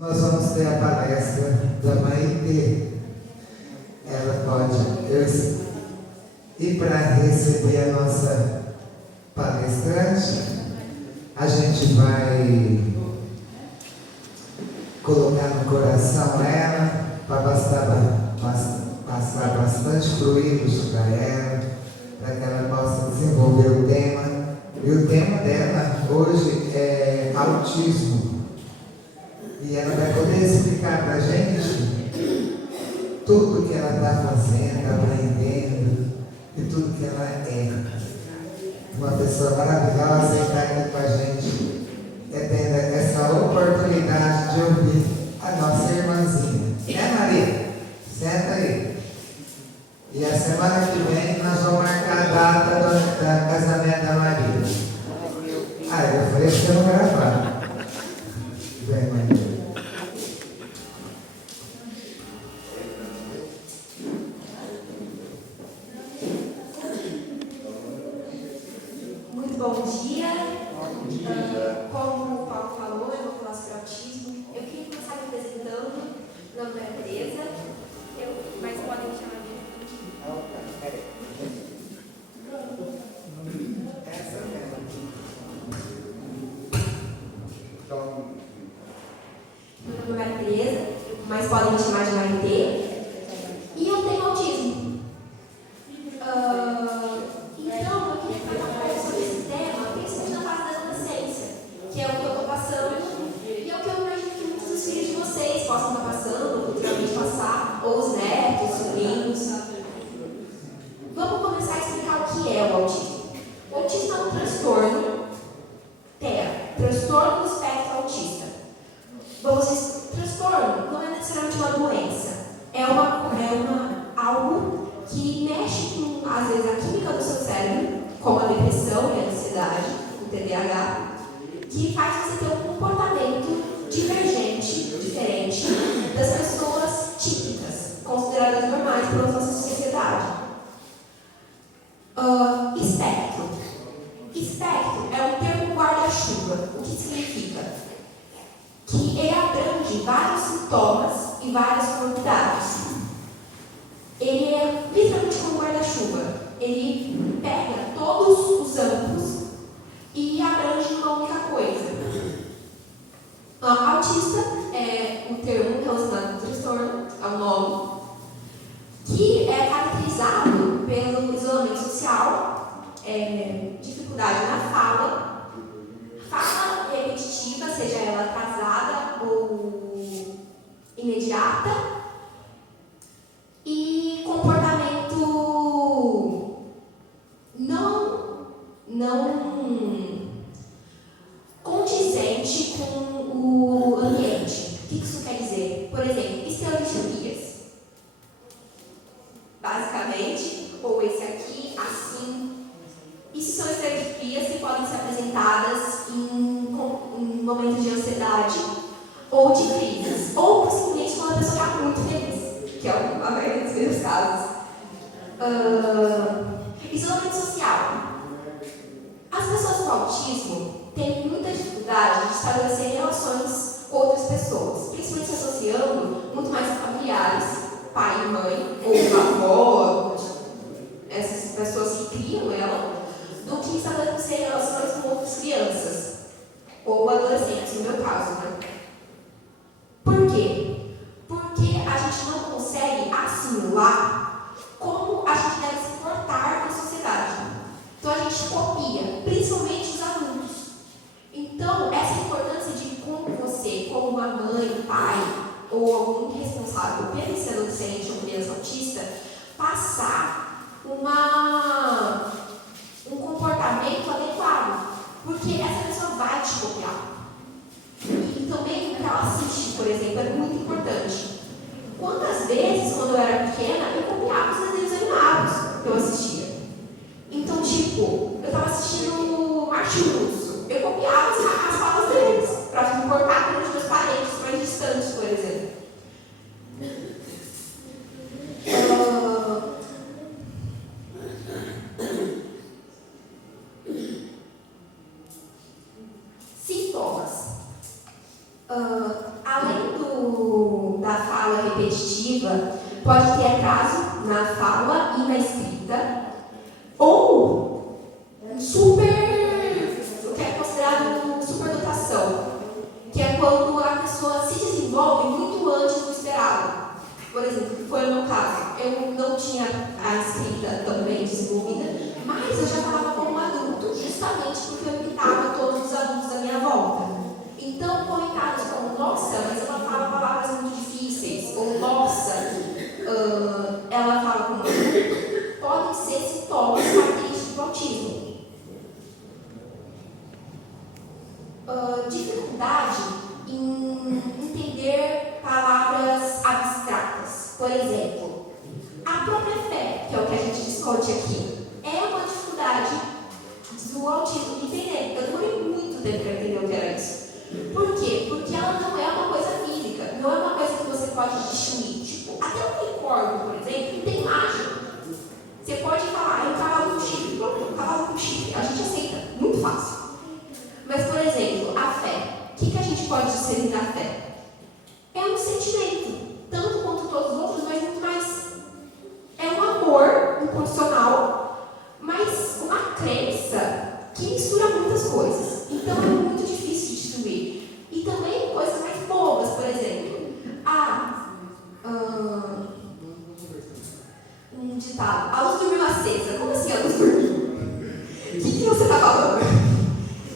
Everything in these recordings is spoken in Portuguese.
Nós vamos ter a palestra da Maitê. Ela pode ir para receber a nossa palestrante. A gente vai colocar no coração ela para passar bastante fluidos para ela, para que ela possa desenvolver o tema. E o tema dela hoje é autismo. E ela vai poder explicar para a gente tudo que ela está fazendo, aprendendo e tudo que ela é. Uma pessoa maravilhosa e está aqui com a gente, tendo essa oportunidade de ouvir a nossa irmãzinha. Né, Maria? Senta aí. E a semana que vem nós vamos marcar a data do casamento da Maria. Ah, eu falei que eu não gravar. Vem, Maria. Bom dia. Como o Paulo falou, eu vou falar sobre autismo. Eu queria começar me apresentando. Meu nome é Tereza, mas podem me chamar de. Meu nome é Tereza, mas podem me chamar de Maitê. E eu tenho autismo. Então, eu queria falar um pouco sobre esse tema, principalmente na fase da adolescência, que é o que eu estou passando e é o que eu imagino que muitos dos filhos de vocês possam estar passando, futuramente passar, ou os netos, sobrinhos. Vamos começar a explicar o que é o autismo. O autismo é um transtorno, transtorno do espectro autista. Vamos dizer, transtorno não é necessariamente uma doença, é algo que mexe com, às vezes, a química do seu cérebro, como a depressão e a ansiedade, o TDAH, que faz você ter um comportamento divergente, diferente das pessoas típicas, consideradas normais pela nossa sociedade. Espectro. Espectro é um termo guarda-chuva. O que significa? Que ele abrange vários sintomas e várias comorbidades. Ele é literalmente como um guarda-chuva. Ele pega todos os âmbitos e abrange uma única coisa. Autista é um termo relacionado ao transtorno, é um nome, que é caracterizado pelo isolamento social, dificuldade na fala repetitiva, seja ela atrasada ou imediata, e comportamento não condizente com o ambiente. O que isso quer dizer? Por exemplo, estereotipias. Basicamente, ou esse aqui, assim. Isso são estereotipias que podem ser apresentadas em momentos de ansiedade ou de crises, ou simplesmente quando a pessoa está muito feliz, que é a maioria dos meus casos. Isolamento social. As pessoas com autismo têm muita dificuldade de estabelecer relações com outras pessoas, principalmente se associando muito mais a familiares, pai e mãe, ou avó, essas pessoas que criam ela, do que estabelecer relações com outras crianças, ou adolescentes, no meu caso, né? Por quê? Porque a gente não consegue assimilar como a gente deve se portar na sociedade. Então a gente copia, principalmente os adultos. Então, essa importância de como você, como uma mãe, pai, ou algum responsável pelo esse adolescente ou criança autista, passar um comportamento adequado. Porque essa pessoa vai te copiar. E também o que ela assiste, por exemplo, é muito importante. Quantas vezes, quando eu era pequena, eu copiava os desenhos animados que eu assistia. Então, tipo, eu estava assistindo Marte Russo. Eu copiava as falas deles, para me portar com os meus parentes mais distantes, por exemplo. Sintomas. cognitiva pode ter atraso na fala e na escrita, ou o que é considerado superdotação, que é quando a pessoa se desenvolve muito antes do esperado. Por exemplo, foi o meu caso. Eu não tinha a escrita tão bem desenvolvida, mas eu já falava como adulto, justamente porque eu imitava todos os adultos da minha volta. Então, comentários como, nossa, mas ela fala palavras muito difíceis, ou nossa, ela fala como adulto, podem ser sintomas característicos do autismo. Dificuldade em entender palavras abstratas. Por exemplo, a própria fé, que é o que a gente discute aqui, é uma dificuldade do autismo de entender. Eu demorei muito tempo para entender o que era isso. Por quê? Porque ela não é uma coisa física, não é uma coisa que você pode distinguir. Tipo, até um unicórnio, por exemplo, tem imagem. Você pode falar, é um cavalo com chifre, pronto, um cavalo com chifre. A gente aceita, muito fácil. Mas, por exemplo, a fé. O que a gente pode discernir da fé? É um sentimento, tanto quanto todos os outros, mas muito mais. É um amor incondicional, mas uma crença que mistura muitas coisas. Então é muito difícil de distinguir. E também coisas mais bobas, por exemplo. Um ditado. A luz dormiu acesa. Como assim a luz dormiu? O que você está falando?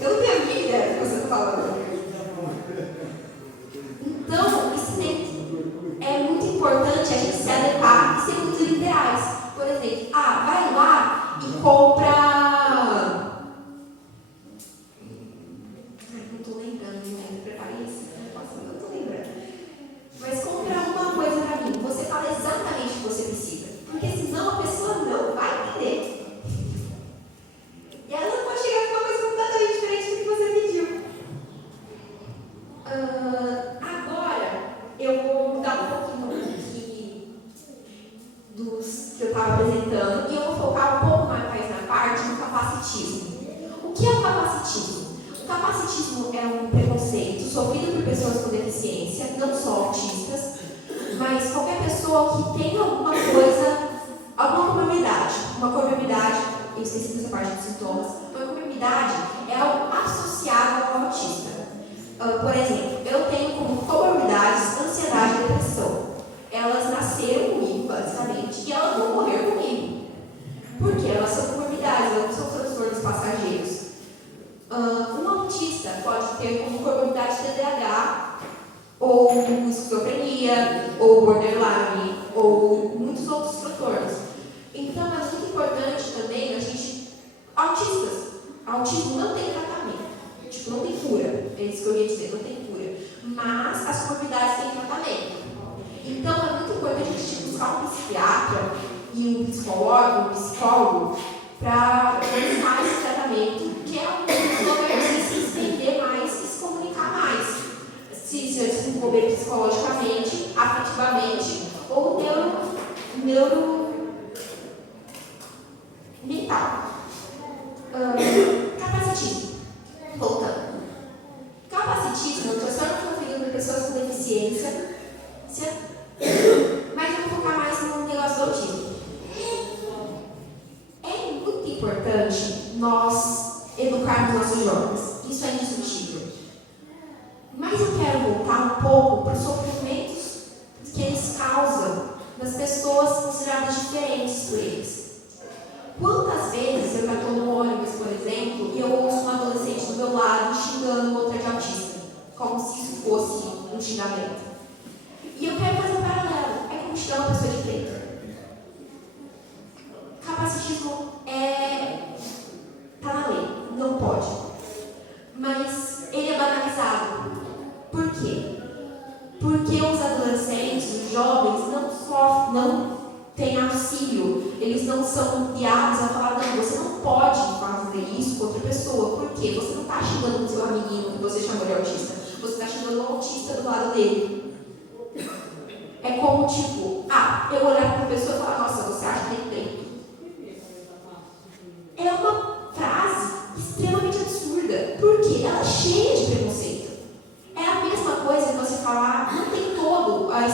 Eu não tenho a mínima ideia do que você está falando. Então, é muito importante a gente se adequar e ser muito literais. Por exemplo, vai lá e compra. Não estou lembrando, ainda preparei isso. Não estou lembrando. Mas compra alguma coisa para mim. Você fala exatamente o que você precisa. Porque senão a pessoa não vai entender. E ela não pode chegar com uma coisa completamente diferente do que você pediu. Agora, eu vou mudar um pouquinho aqui dos que eu estava apresentando e eu vou focar um pouco mais na parte do capacitismo. O que é o capacitismo? O capacitismo é um preconceito sofrido por pessoas com deficiência, não só autistas, mas qualquer pessoa que tenha alguma coisa, alguma comorbidade. Uma comorbidade, eu esqueci dessa parte dos sintomas, uma comorbidade é algo associado ao autista. Por exemplo, eu tenho como comorbidades ansiedade e depressão. Elas nasceram comigo, basicamente, e elas vão morrer comigo. Porque elas são comorbidades, elas não são transtornos passageiros. Um autista pode ter como comorbidade TDAH, ou esquizofrenia, ou borderline, ou muitos outros transtornos. Então, é muito importante também a gente... Autismo não tem tratamento. Tipo, não tem cura. É isso que eu ia dizer, não tem cura. Mas as comorbidades têm tratamento. Então, é muito importante a gente buscar um psiquiatra e um psicólogo para buscar esse tratamento, que é uma pessoa que vai se entender mais e se comunicar mais. Se desenvolver psicologicamente, afetivamente ou mental. Capacitismo. Voltando. Capacitismo é um transtorno sofrido por pessoas com deficiência, mas eu vou focar mais no negócio do autismo. É muito importante nós educarmos nossos jovens. Isso é indiscutível. Mas eu quero voltar um pouco para os sofrimentos que eles causam nas pessoas consideradas diferentes por eles. Quantas vezes eu já estou no ônibus, por exemplo, e eu ouço um adolescente do meu lado xingando outra de autista, como se isso fosse um xingamento. E eu quero fazer um paralelo. É como xingar uma pessoa de preto. Capacitismo está na lei, não pode. Mas ele é banalizado. Por quê? Porque os adolescentes, os jovens, não têm auxílio. Eles não são guiados a falar, não, você não pode fazer isso com outra pessoa. Por quê? Você não está xingando o seu amiguinho que você chamou de autista. Você está xingando o autista do lado dele. É como tipo, eu olhar para uma pessoa e falar, nossa, você acha que ele tem. É uma frase extremamente absurda. Por quê? Ela é cheia de preconceito. É a mesma coisa que você falar, não tem todo a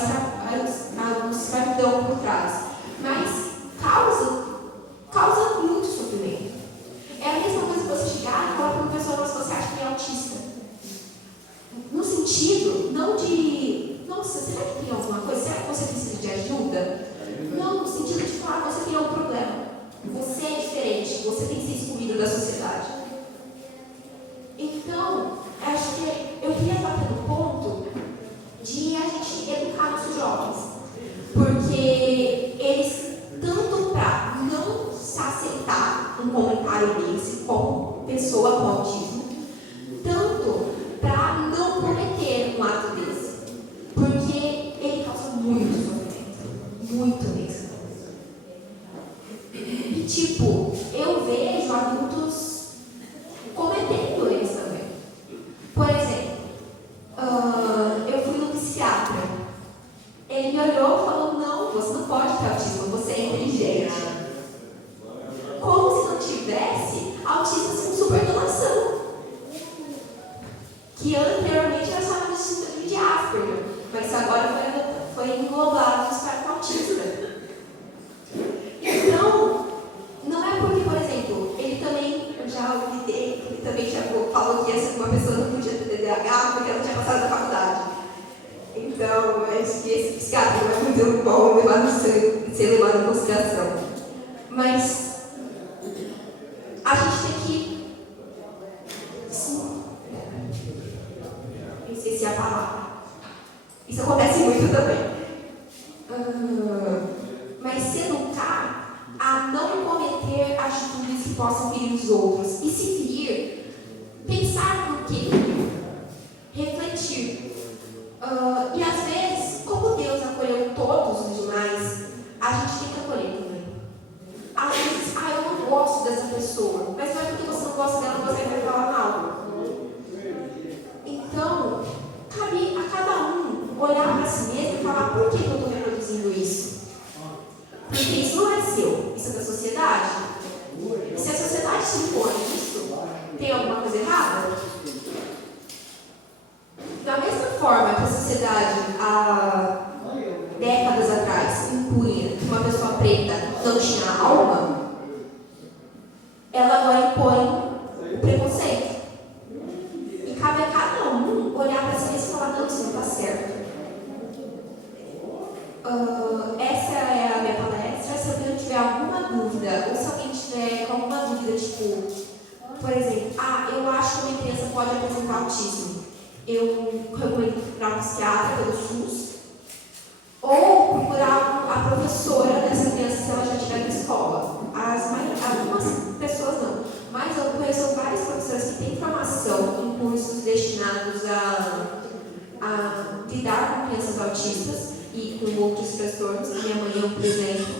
jovens. Porque eles, tanto para não se aceitar um comentário desse como pessoa com autismo, tanto para não cometer um ato desse. Porque ele causa muito sofrimento. Muito mesmo. E tipo, eu vejo adultos cometendo eles também. Por exemplo, eu fui no psiquiatra. Ele me olhou e falou: não, você não pode ter autismo, você é inteligente. Como se não tivesse autistas com superdotação. Que anteriormente era chamado de síndrome de Asperger, mas agora foi englobado no espectro autista. Então, não é porque, por exemplo, ele também, eu já ouvi dele, ele também já falou que uma pessoa não podia ter TDAH porque ela não tinha passado na faculdade. Então, eu acho que esse psiquiatra não é muito bom ser levado em consideração. Mas a gente tem que. Sim. Eu esqueci a palavra. Isso acontece muito também. Mas se educar a não cometer atitudes que possam ferir os outros. E se ferir, pensar por quê? Refletir. E às vezes, como Deus acolheu todos os demais, a gente tem que acolher também. Às vezes, eu não gosto dessa pessoa, mas não é porque você não gosta dela que você vai falar mal. Então, cabe a cada um olhar para si mesmo e falar: por que eu estou reproduzindo isso? Porque isso não é seu, isso é da sociedade. Se a sociedade se impõe isso, tem alguma coisa errada? Da mesma forma que a sociedade, há décadas atrás, impunha que uma pessoa preta não tinha alma, ela agora impõe o preconceito. E cabe a cada um olhar para si mesmo e falar: não, isso não está certo. Essa é a minha palestra. Se alguém tiver alguma dúvida, ou se alguém tiver alguma dúvida, tipo, por exemplo, eu acho que uma criança pode apresentar autismo, eu recomendo procurar um psiquiatra pelo SUS, ou procurar a professora dessa criança se ela já estiver na escola. Algumas pessoas não, mas eu conheço várias professoras que têm formação em cursos destinados a lidar com crianças autistas e com outros transtornos. Minha mãe é um exemplo.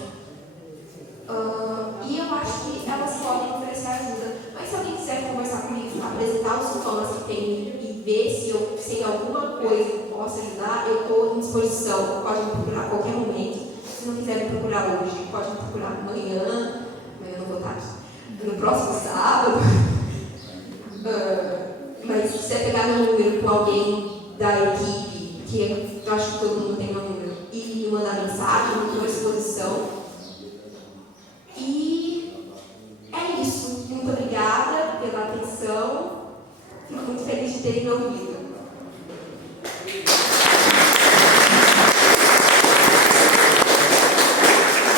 E eu acho que elas podem oferecer ajuda. Mas se alguém quiser conversar comigo, apresentar os sintomas que tem e ver se eu sei alguma coisa que possa ajudar, eu estou à disposição. Pode me procurar a qualquer momento. Se não quiser me procurar hoje, pode me procurar amanhã. Amanhã eu não vou estar aqui. No próximo sábado. Mas se você pegar meu número com alguém da equipe, que eu acho que todo mundo tem meu número, e me mandar mensagem, eu estou à disposição. E é isso. Muito obrigada pela atenção. Fico muito feliz de terem me ouvido.